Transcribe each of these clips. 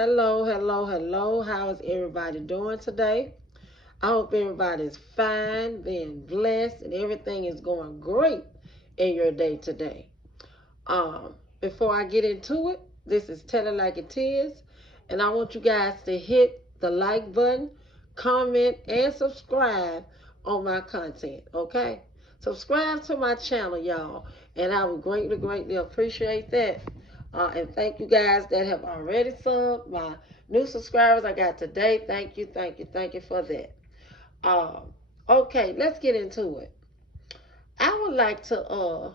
Hello, hello, hello. How is everybody doing today? I hope everybody's fine, being blessed, and everything is going great in your day today. Before I get into it, this is Tell It Like It Is, and I want you guys to hit the like button, comment, and subscribe on my content, okay? Subscribe to my channel, y'all, and I would greatly, greatly appreciate that. And thank you guys that have already subbed. My new subscribers I got today. Thank you, thank you, thank you for that. Um, okay, let's get into it. I would like to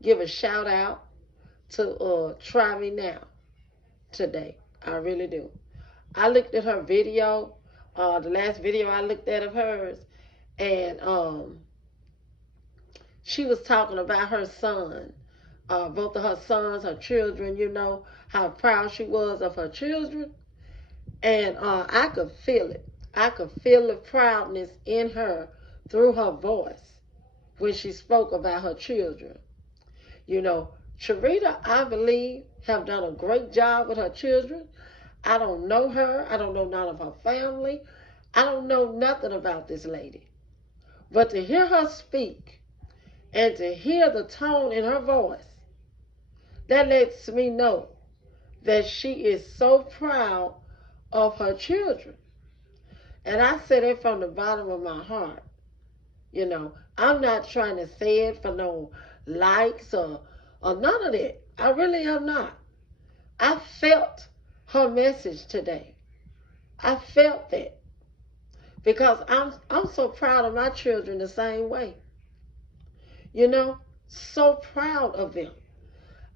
give a shout out to Try Me Now today. I really do. I looked at her video, the last video I looked at of hers, and she was talking about her son, both of her sons, her children, how proud she was of her children. And I could feel it. I could feel the proudness in her through her voice when she spoke about her children. You know, Sharita, I believe, have done a great job with her children. I don't know her. I don't know none of her family. I don't know nothing about this lady. But to hear her speak and to hear the tone in her voice, that lets me know that she is so proud of her children. And I said it from the bottom of my heart. I'm not trying to say it for no likes or none of that. I really am not. I felt her message today. I felt that because I'm so proud of my children the same way. You know, so proud of them.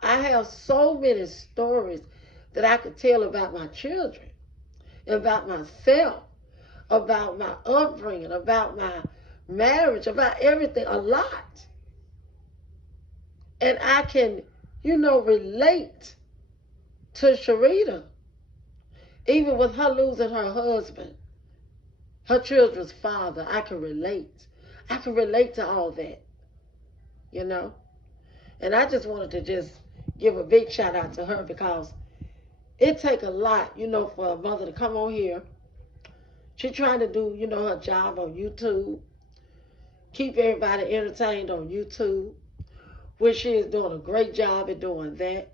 I have so many stories that I could tell about my children, about myself, about my upbringing, about my marriage, about everything, a lot. And I can, relate to Sharita, even with her losing her husband, her children's father. I can relate. I can relate to all that, you know. And I just wanted to just give a big shout out to her because it take a lot, for a mother to come on here. She trying to do, her job on YouTube, keep everybody entertained on YouTube, which she is doing a great job at doing that.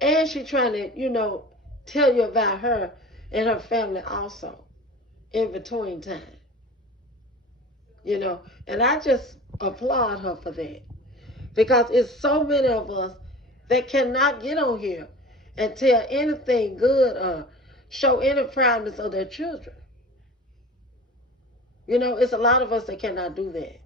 And she trying to, tell you about her and her family also in between time. And I just applaud her for that because it's so many of us that cannot get on here and tell anything good or show any proudness of their children. It's a lot of us that cannot do that.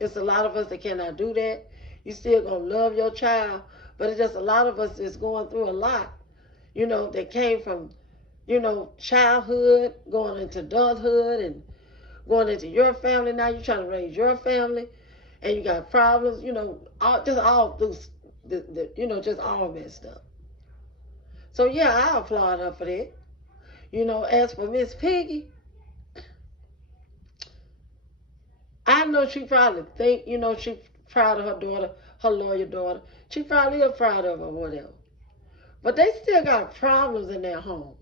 It's a lot of us that cannot do that. You still gonna love your child, but it's just a lot of us that's going through a lot, that came from, childhood, going into adulthood and going into your family. Now you're trying to raise your family and you got problems, all through just all messed up. So yeah, I applaud her for that. As for Miss Piggy, I know she probably think, she proud of her daughter, her lawyer daughter. She probably is proud of her or whatever. But they still got problems in their home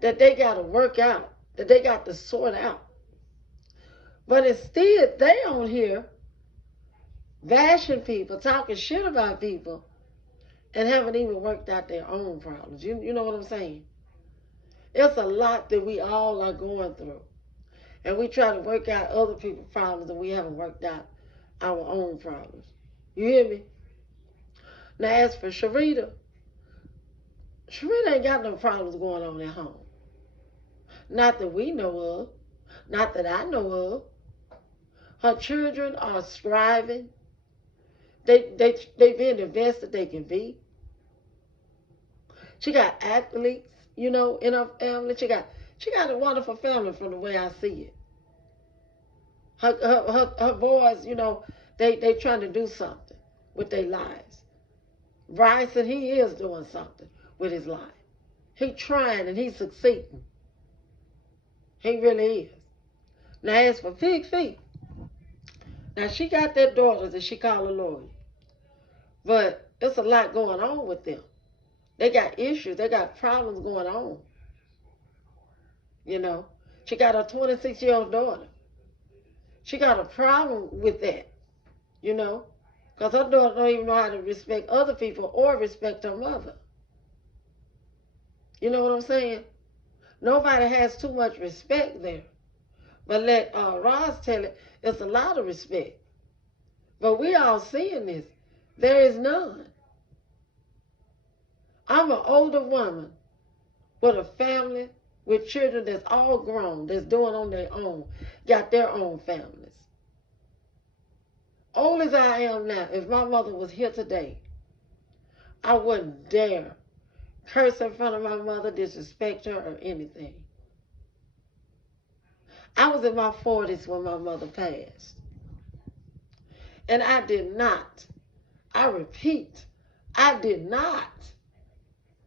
that they got to work out, that they got to sort out. But instead, they on here bashing people, talking shit about people, and haven't even worked out their own problems. You know what I'm saying? It's a lot that we all are going through. And we try to work out other people's problems and we haven't worked out our own problems. You hear me? Now, as for Sharita ain't got no problems going on at home. Not that we know of. Not that I know of. Her children are striving. They've been the best that they can be. She got athletes, in her family. She got a wonderful family from the way I see it. Her boys, they trying to do something with their lives. Bryson, he is doing something with his life. He trying and he's succeeding. He really is. Now as for Pig Feet, now she got that daughter that she call a lawyer. But it's a lot going on with them. They got issues. They got problems going on. You know, she got a 26-year-old daughter. She got a problem with that. You know, because her daughter don't even know how to respect other people or respect her mother. You know what I'm saying? Nobody has too much respect there. But let Roz tell it, it's a lot of respect. But we all seeing this. There is none. I'm an older woman with a family, with children that's all grown, that's doing on their own, got their own families. Old as I am now, if my mother was here today, I wouldn't dare curse in front of my mother, disrespect her, or anything. I was in my 40s when my mother passed. And I did not, I repeat, I did not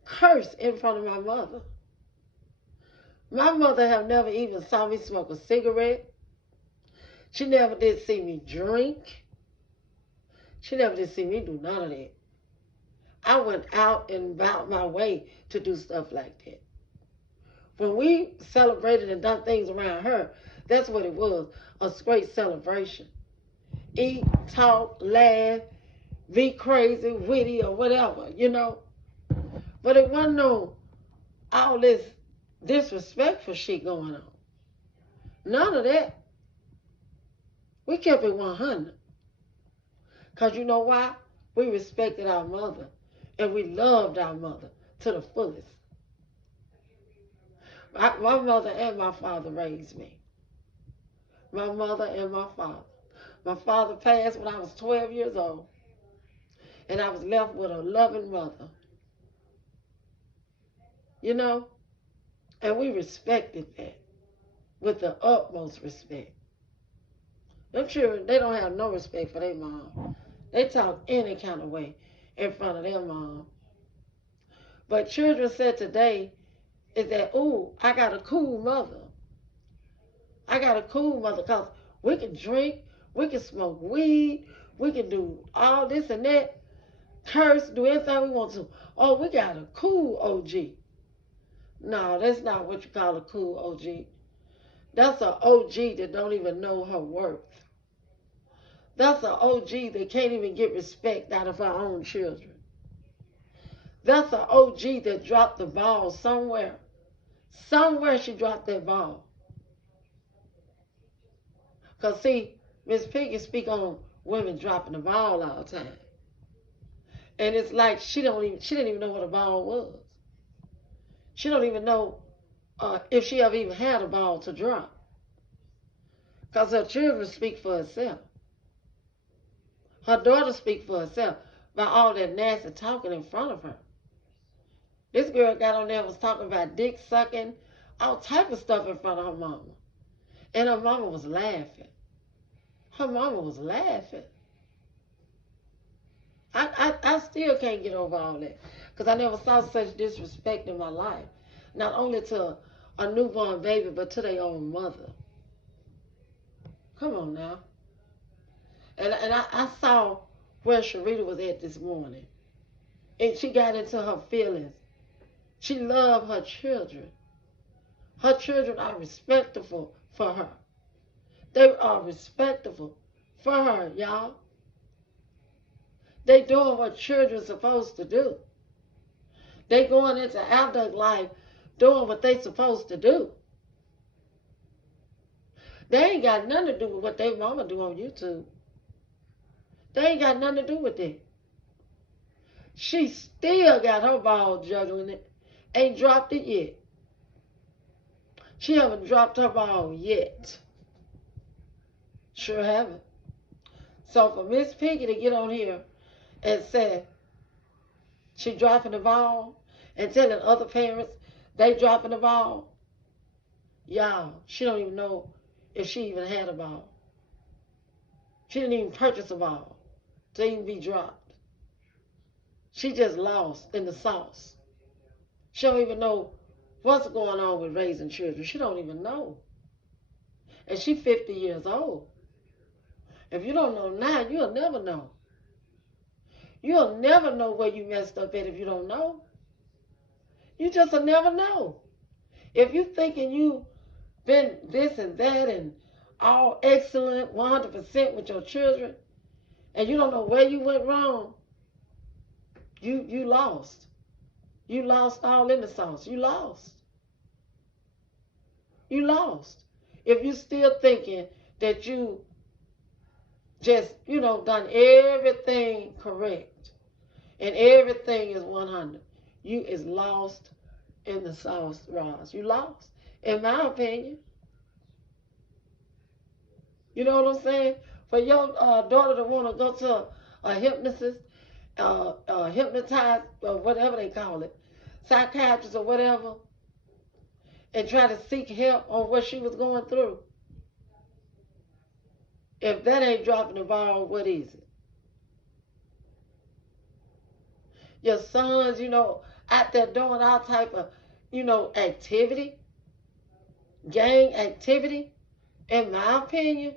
curse in front of my mother. My mother have never even saw me smoke a cigarette. She never did see me drink. She never did see me do none of that. I went out and about my way to do stuff like that. When we celebrated and done things around her, that's what it was, a great celebration. Eat, talk, laugh, be crazy, witty, or whatever, you know. But it wasn't no all this disrespectful shit going on. None of that. We kept it 100. Because you know why? We respected our mother. And we loved our mother to the fullest. My mother and my father raised me. My mother and my father. My father passed when I was 12 years old. And I was left with a loving mother. You know? And we respected that with the utmost respect. Them children, they don't have no respect for their mom. They talk any kind of way in front of their mom. But children said today is that, ooh, I got a cool mother. I got a cool mother because we can drink, we can smoke weed, we can do all this and that, curse, do anything we want to. Oh, we got a cool OG. No, that's not what you call a cool OG. That's an OG that don't even know her worth. That's an OG that can't even get respect out of her own children. That's an OG that dropped the ball somewhere. Somewhere she dropped that ball. Because, see, Miss Piggy speak on women dropping the ball all the time. And it's like she didn't even know what a ball was. She don't even know if she ever even had a ball to drop. Because her children speak for herself. Her daughter speak for herself by all that nasty talking in front of her. This girl got on there and was talking about dick sucking, all type of stuff in front of her mama. And her mama was laughing. Her mama was laughing. I still can't get over all that. Because I never saw such disrespect in my life. Not only to a newborn baby, but to their own mother. Come on now. And I saw where Sharita was at this morning. And she got into her feelings. She loved her children. Her children are respectable for her. They are respectable for her, y'all. They doing what children supposed to do. They going into adult life doing what they supposed to do. They ain't got nothing to do with what their mama do on YouTube. They ain't got nothing to do with it. She still got her ball juggling it. Ain't dropped it yet. She haven't dropped her ball yet. Sure haven't. So for Miss Piggy to get on here and say she dropping the ball and telling other parents they dropping the ball, y'all, she don't even know if she even had a ball. She didn't even purchase a ball to even be dropped. She just lost in the sauce. She don't even know what's going on with raising children. She don't even know. And she 50 years old. If you don't know now, you'll never know. You'll never know where you messed up at if you don't know. You just will never know. If you thinking you been this and that and all excellent 100% with your children, and you don't know where you went wrong, you lost. You lost all in the sauce. You lost. You lost. If you still thinking that you just, done everything correct and everything is 100, you is lost in the sauce, Ross. You lost, in my opinion. You know what I'm saying? For your daughter to want to go to a hypnotist, hypnotize, or whatever they call it, psychiatrist or whatever, and try to seek help on what she was going through. If that ain't dropping the ball, what is it? Your sons, out there doing all type of, activity, gang activity, in my opinion.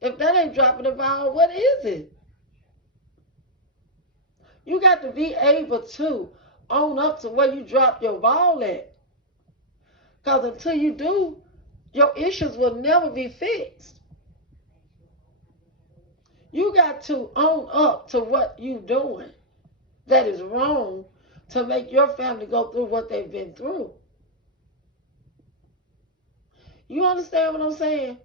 If that ain't dropping the ball, what is it? You got to be able to own up to where you dropped your ball at. Because until you do, your issues will never be fixed. You got to own up to what you doing that is wrong to make your family go through what they've been through. You understand what I'm saying?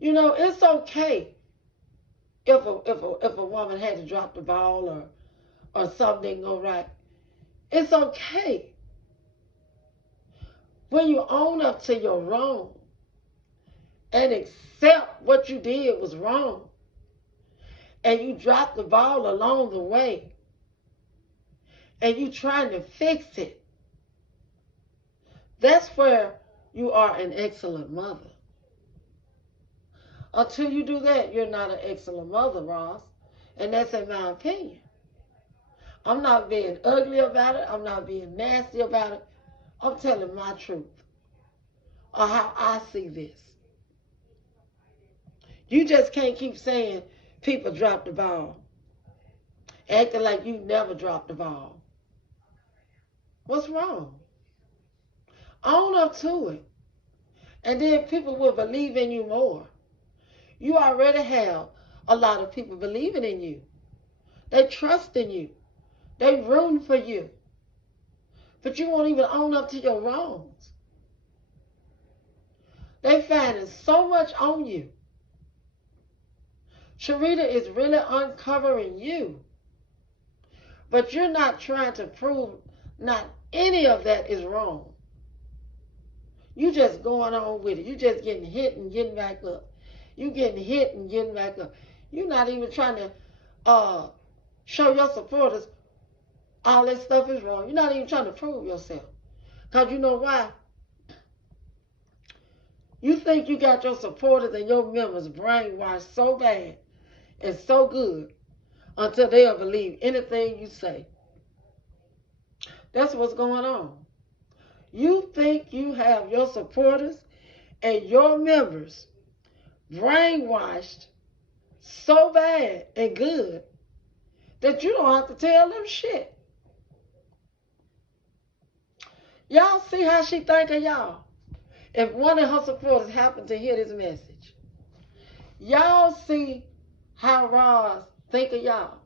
It's okay if a woman had to drop the ball or something didn't go right. It's okay when you own up to your wrong and accept what you did was wrong, and you drop the ball along the way, and you trying to fix it. That's where you are an excellent mother. Until you do that, you're not an excellent mother, Ross. And that's in my opinion. I'm not being ugly about it. I'm not being nasty about it. I'm telling my truth or how I see this. You just can't keep saying people drop the ball, acting like you never dropped the ball. What's wrong? Own up to it. And then people will believe in you more. You already have a lot of people believing in you. They trust in you. They rooting for you. But you won't even own up to your wrongs. They finding so much on you. Sharita is really uncovering you. But you're not trying to prove not any of that is wrong. You just going on with it. You just getting hit and getting back up. You getting hit and getting back up. You're not even trying to show your supporters all that stuff is wrong. You're not even trying to prove yourself. Because you know why? You think you got your supporters and your members brainwashed so bad and so good until they'll believe anything you say. That's what's going on. You think you have your supporters and your members brainwashed so bad and good that you don't have to tell them shit. Y'all see how she think of y'all? If one of her supporters happened to hear this message, y'all see how Roz think of y'all?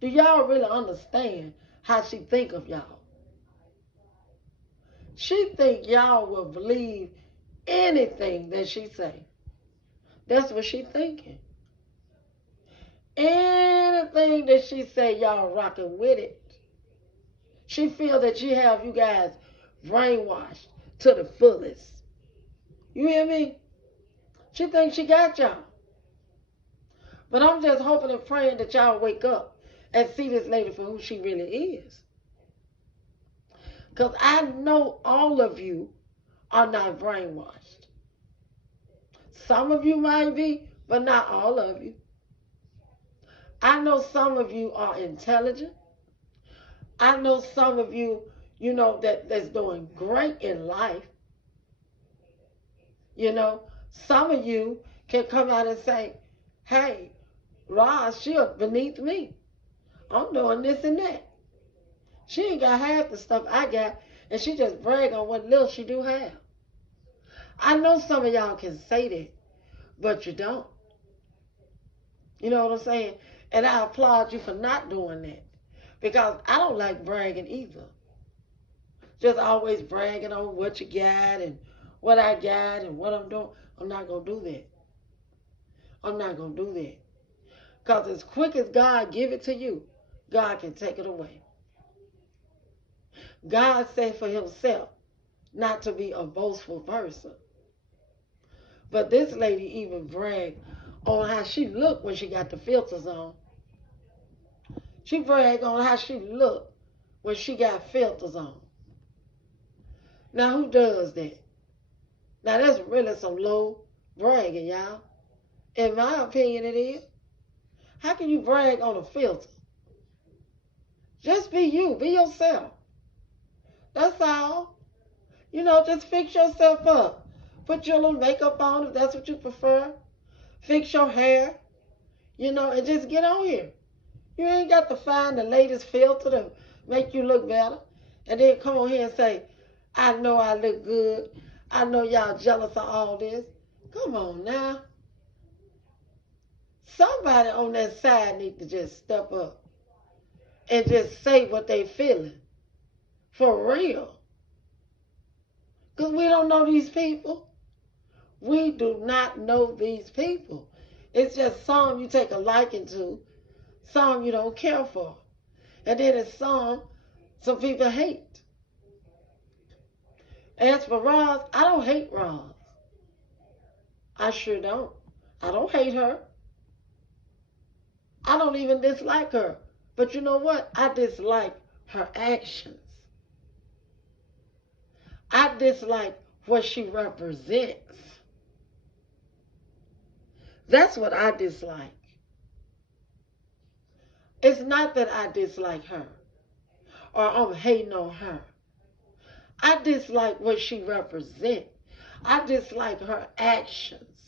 Do y'all really understand how she think of y'all? She think y'all will believe anything that she say. That's what she thinking. Anything that she say, y'all rocking with it. She feel that she have you guys brainwashed to the fullest. You hear me? She thinks she got y'all. But I'm just hoping and praying that y'all wake up and see this lady for who she really is. Because I know all of you are not brainwashed. Some of you might be, but not all of you. I know some of you are intelligent. I know some of you, that's doing great in life. Some of you can come out and say, hey, Roz, she's beneath me. I'm doing this and that. She ain't got half the stuff I got, and she just brag on what little she do have. I know some of y'all can say that, but you don't. You know what I'm saying? And I applaud you for not doing that because I don't like bragging either. Just always bragging on what you got and what I got and what I'm doing. I'm not going to do that. I'm not going to do that. Because as quick as God give it to you, God can take it away. God said for himself not to be a boastful person. But this lady even bragged on how she looked when she got the filters on. She bragged on how she looked when she got filters on. Now, who does that? Now, that's really some low bragging, y'all. In my opinion, it is. How can you brag on a filter? Just be you. Be yourself. That's all. Just fix yourself up. Put your little makeup on if that's what you prefer. Fix your hair, and just get on here. You ain't got to find the latest filter to make you look better. And then come on here and say, I know I look good. I know y'all jealous of all this. Come on now. Somebody on that side need to just step up and just say what they feeling. For real. Because we don't know these people. We do not know these people. It's just some you take a liking to, some you don't care for. And then it's some people hate. As for Roz, I don't hate Roz. I sure don't. I don't hate her. I don't even dislike her. But you know what? I dislike her actions. I dislike what she represents. That's what I dislike. It's not that I dislike her or I'm hating on her. I dislike what she represents. I dislike her actions.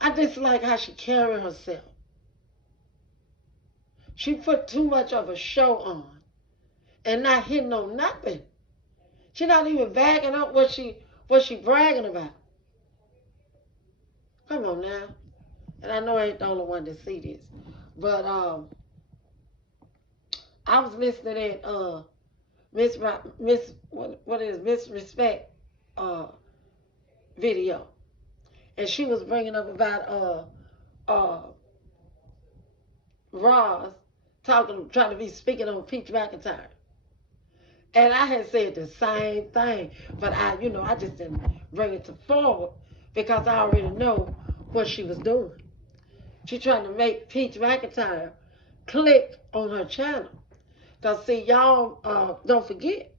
I dislike how she carries herself. She put too much of a show on and not hitting on nothing. She's not even backing up what she bragging about. Come on now. And I know I ain't the only one to see this. But I was listening at Miss Respect video, and she was bringing up about Roz trying to be speaking on Peach McIntyre, and I had said the same thing, but I just didn't bring it to forward because I already know what she was doing. She's trying to make Peach McIntyre click on her channel. Because, see, y'all don't forget,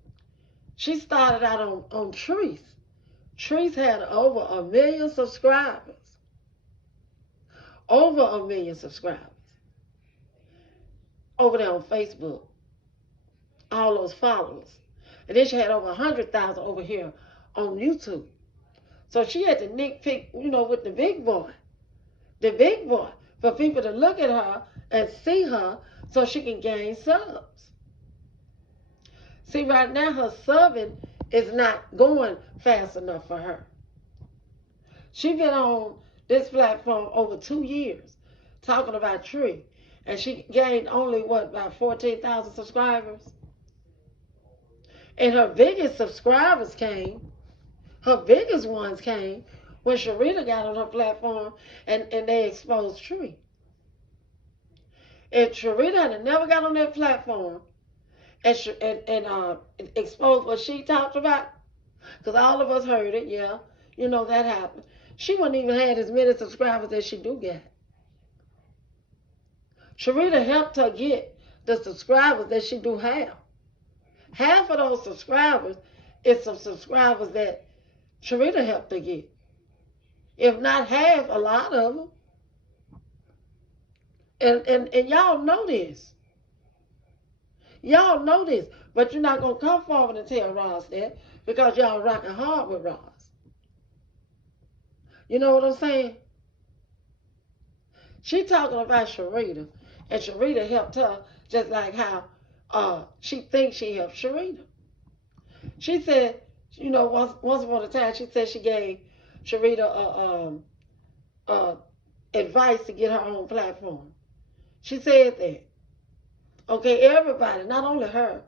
she started out on Trees. Trees had over 1 million subscribers. Over 1 million subscribers. Over there on Facebook. All those followers. And then she had over 100,000 over here on YouTube. So she had to nitpick, with the big boy. The big boy. For people to look at her and see her so she can gain subs. See, right now her subbing is not going fast enough for her. She's been on this platform over 2 years talking about Tree. And she gained only, about 14,000 subscribers? And her biggest subscribers her biggest ones came when Sharita got on her platform and they exposed Tree. If Sharita had never got on that platform and exposed what she talked about, because all of us heard it, yeah, that happened. She wouldn't even had as many subscribers as she do get. Sharita helped her get the subscribers that she do have. Half of those subscribers is some subscribers that Sharita helped her get. If not half, a lot of them. And y'all know this. Y'all know this. But you're not going to come forward and tell Roz that because y'all rocking hard with Roz. You know what I'm saying? She talking about Sharita And Sharita helped her just like how she thinks she helped Sharita. She said, once upon a time, she said she gave Sharita advice to get her own platform. She said that. Okay, everybody, not only her,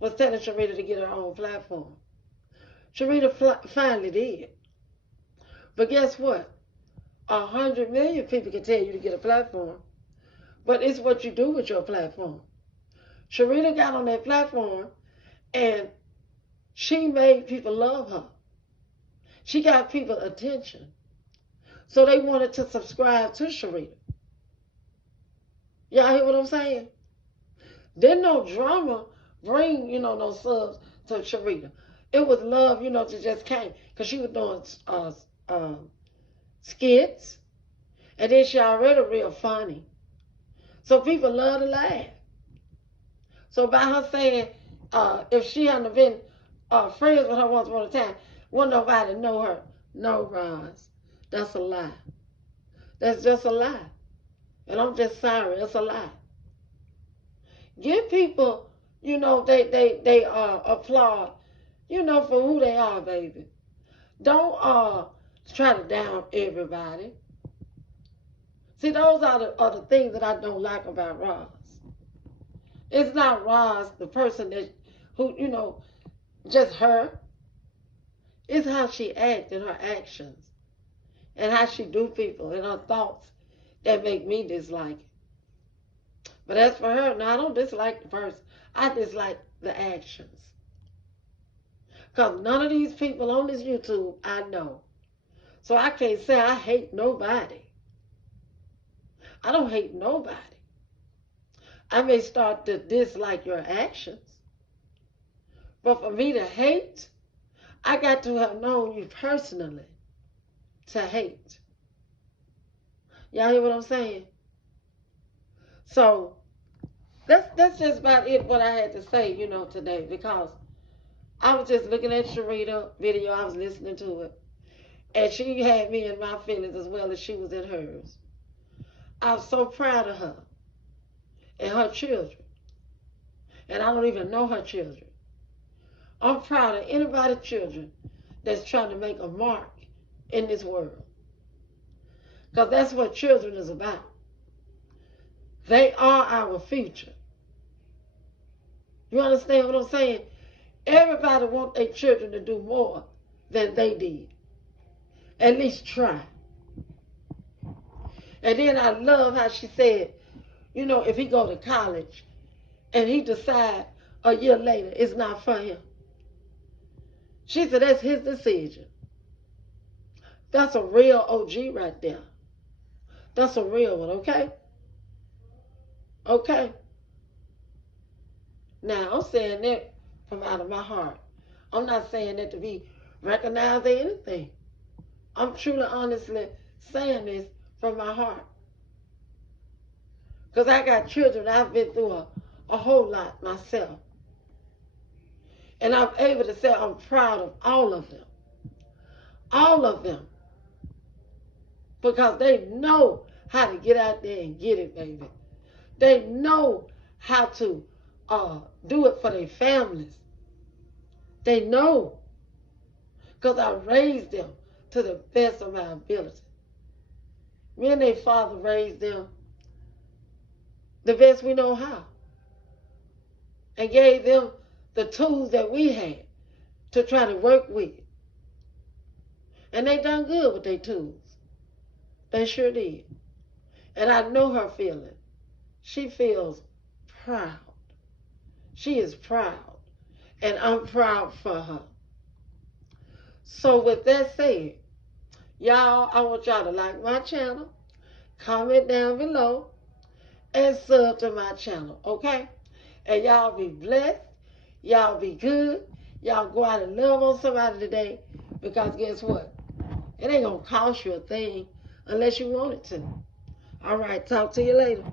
was telling Sharita to get her own platform. Sharita finally did. But guess what? 100 million people can tell you to get a platform. But it's what you do with your platform. Sharita got on that platform and she made people love her. She got people attention. So they wanted to subscribe to Sharita. Y'all hear what I'm saying? Didn't no drama bring, no subs to Sharita. It was love, to just came. Because she was doing skits. And then she already real funny. So people love to laugh. So by her saying, if she hadn't been friends with her once upon a time, wouldn't nobody know her. No, Roz. That's a lie. That's just a lie. And I'm just sorry. It's a lie. Give people, they applaud, for who they are, baby. Don't try to down everybody. See, those are the things that I don't like about Roz. It's not Roz, the person who, just her. It's how she acts and her actions. And how she do people and her thoughts that make me dislike it. But as for her, no, I don't dislike the person. I dislike the actions. Because none of these people on this YouTube I know. So I can't say I hate nobody. I don't hate nobody. I may start to dislike your actions. But for me to hate, I got to have known you personally to hate. Y'all hear what I'm saying? So that's just about it, what I had to say, today, because I was just looking at Sharita video, I was listening to it, and she had me in my feelings as well as she was in hers. I'm so proud of her and her children, and I don't even know her children. I'm proud of anybody's children that's trying to make a mark in this world, because that's what children is about. They are our future. You understand what I'm saying? Everybody wants their children to do more than they did. At least try. And then I love how she said, if he go to college and he decide a year later it's not for him. She said that's his decision. That's a real OG right there. That's a real one, okay? Okay. Now, I'm saying that from out of my heart. I'm not saying that to be recognized or anything. I'm truly, honestly saying this from my heart. Because I got children. I've been through a whole lot myself. And I'm able to say I'm proud of all of them. All of them. Because they know how to get out there and get it, baby. They know how to do it for their families. They know. Because I raised them to the best of my ability. Me and their father raised them the best we know how. And gave them the tools that we had to try to work with. And they done good with their tools. They sure did. And I know her feeling. She feels proud. She is proud. And I'm proud for her. So with that said, y'all, I want y'all to like my channel, comment down below, and sub to my channel, okay? And y'all be blessed. Y'all be good. Y'all go out and love on somebody today, because guess what? It ain't going to cost you a thing unless you want it to. All right, talk to you later.